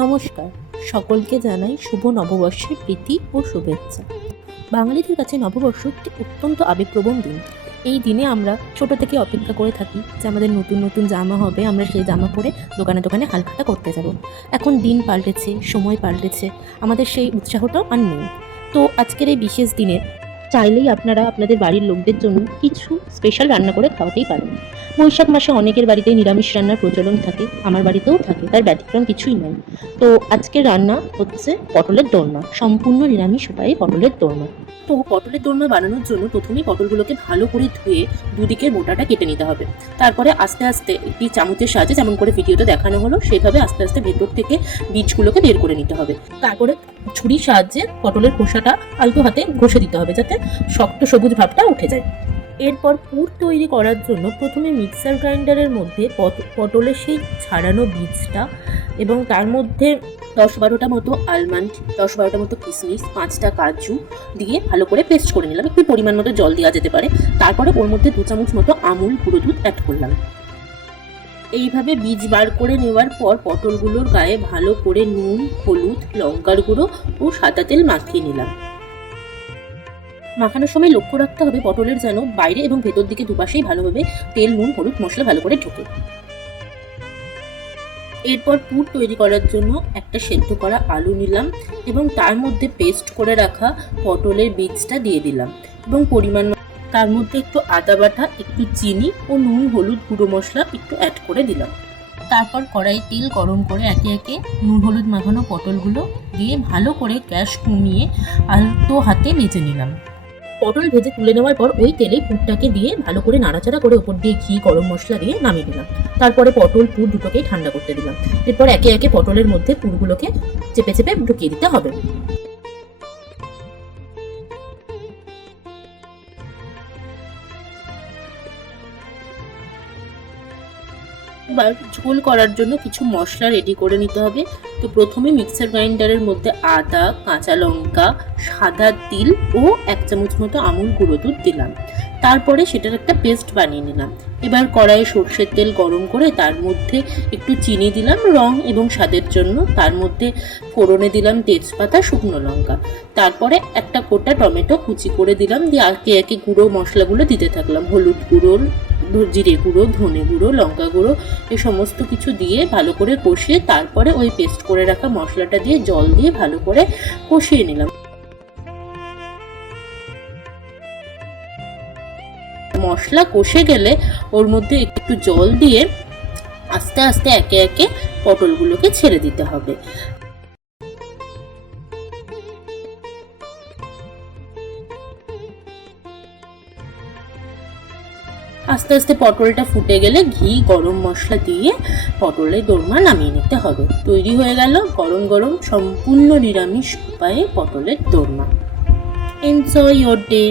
নমস্কার, সকলকে জানাই শুভ নববর্ষের প্রীতি ও শুভেচ্ছা। বাঙালিদের কাছে নববর্ষ একটি অত্যন্ত আবেগপ্রবণ দিন। এই দিনে আমরা ছোট থেকে অপেক্ষা করে থাকি যে আমাদের নতুন নতুন জামা হবে, আমরা সেই জামা পরে দোকানে দোকানে হালখাতা করতে যাব। এখন দিন পাল্টেছে, সময় পাল্টেছে, আমাদের সেই উৎসাহটাও আর নেই। তো আজকের এই বিশেষ দিনে চাইলেই আপনারা আপনাদের বাড়ির লোকদের জন্য কিছু স্পেশাল রান্না করে খাওয়াতেই পারেন। বৈশাখ মাসে অনেকের বাড়িতেই নিরামিষ রান্নার প্রচলন থাকে, আমার বাড়িতেও থাকে, তার ব্যতিক্রম কিছুই নয়। তো আজকের রান্না হচ্ছে পটলের দোরমা, সম্পূর্ণ নিরামিষ উপায়ে পটলের দোরমা। তো পটলের দোরমা বানানোর জন্য প্রথমেই পটলগুলোকে ভালো করে ধুয়ে দুদিকের বোটাটা কেটে নিতে হবে। তারপরে আস্তে আস্তে একটি চামচের সাহায্যে, যেমন করে ভিডিওতে দেখানো হলো সেভাবে আস্তে আস্তে ভেতর থেকে বীজগুলোকে বের করে নিতে হবে। তারপরে ছুরির সাহায্যে পটলের খোসাটা আলতো হাতে ঘষে দিতে হবে যাতে শক্ত সবুজ ভাবটা উঠে যায়। এরপর পুর তৈরি করার জন্য প্রথমে মিক্সার গ্রাইন্ডারের মধ্যে পটলের সেই ছাড়ানো বীজটা এবং তার মধ্যে 10-12টা মতো আলমন্ড, 10-12টা মতো কিশমিশ, 5টা কাজু দিয়ে ভালো করে পেস্ট করে নিলাম। একটু পরিমাণ মতো জল দেওয়া যেতে পারে। তারপরে ওর মধ্যে 2 চামচ মতো আমুল গুঁড়ো দুধ অ্যাড করলাম। এইভাবে বীজ বার করে নেওয়ার পর পটলগুলোর গায়ে ভালো করে নুন, হলুদ, লঙ্কার গুঁড়ো ও সাদা তেল মাখিয়ে নিলাম। মাখানোর সময় লক্ষ্য রাখতে হবে পটলের যেন বাইরে এবং ভেতর দিকে দুপাশেই ভালোভাবে তেল, নুন, হলুদ, মশলা ভালো করে ঢোকে। এরপর পুর তৈরি করার জন্য একটা সেদ্ধ করা আলু নিলাম এবং তার মধ্যে পেস্ট করে রাখা পটলের বীজটা দিয়ে দিলাম এবং পরিমাণ তার মধ্যে একটু আদা বাটা, একটু চিনি ও নুন, হলুদ, গুঁড়ো মশলা একটু অ্যাড করে দিলাম। তারপর কড়াই তেল গরম করে একে একে নুন হলুদ মাখানো পটলগুলো দিয়ে ভালো করে গ্যাস কমিয়ে আলতো হাতে ভেজে নিলাম। পটল ভেজে তুলে নেওয়ার পর ওই তেলে পুরটাকে দিয়ে ভালো করে নাড়াচাড়া করে উপর দিয়ে ঘি, গরম মশলা দিয়ে নামিয়ে দিলাম। তারপরে পটল পুর দুটোকেই ঠান্ডা করতে দিলাম। এরপর একে একে পটলের মধ্যে পুরগুলোকে চেপে চেপে ঢুকিয়ে দিতে হবে। এবার ঝোল করার জন্য কিছু মশলা রেডি করে নিতে হবে। তো প্রথমে মিক্সার গ্রাইন্ডারের মধ্যে আদা, কাঁচা লঙ্কা, সাদা তিল ও 1 চামচ মতো আমুল গুঁড়ো দুধ দিলাম। তারপরে সেটার একটা পেস্ট বানিয়ে নিলাম। এবার কড়াইয়ে সর্ষের তেল গরম করে তার মধ্যে একটু চিনি দিলাম রং এবং স্বাদের জন্য। তার মধ্যে ফোড়নে দিলাম তেজপাতা, শুকনো লঙ্কা। তারপরে একটা গোটা টমেটো কুচি করে দিলাম, দিয়ে একে একে গুঁড়ো মশলাগুলো দিতে থাকলাম। হলুদ গুঁড়ো, জিরে গুঁড়ো, ধনে গুঁড়ো, লঙ্কা গুঁড়ো, এই সমস্ত কিছু দিয়ে ভালো করে কষিয়ে তারপরে ওই পেস্ট করে রাখা মশলাটা দিয়ে জল দিয়ে ভালো করে কষিয়ে নিলাম। মশলা কষে গেলে ওর মধ্যে একটু জল দিয়ে আস্তে আস্তে একে একে পটলগুলোকে ছেড়ে দিতে হবে। আস্তে আস্তে পটলটা ফুটে গেলে ঘি, গরম মশলা দিয়ে পটলের দোরমা নামিয়ে নিতে হবে। তৈরি হয়ে গেল গরম গরম সম্পূর্ণ নিরামিষ উপায়ে পটলের দোরমা। Enjoy your day.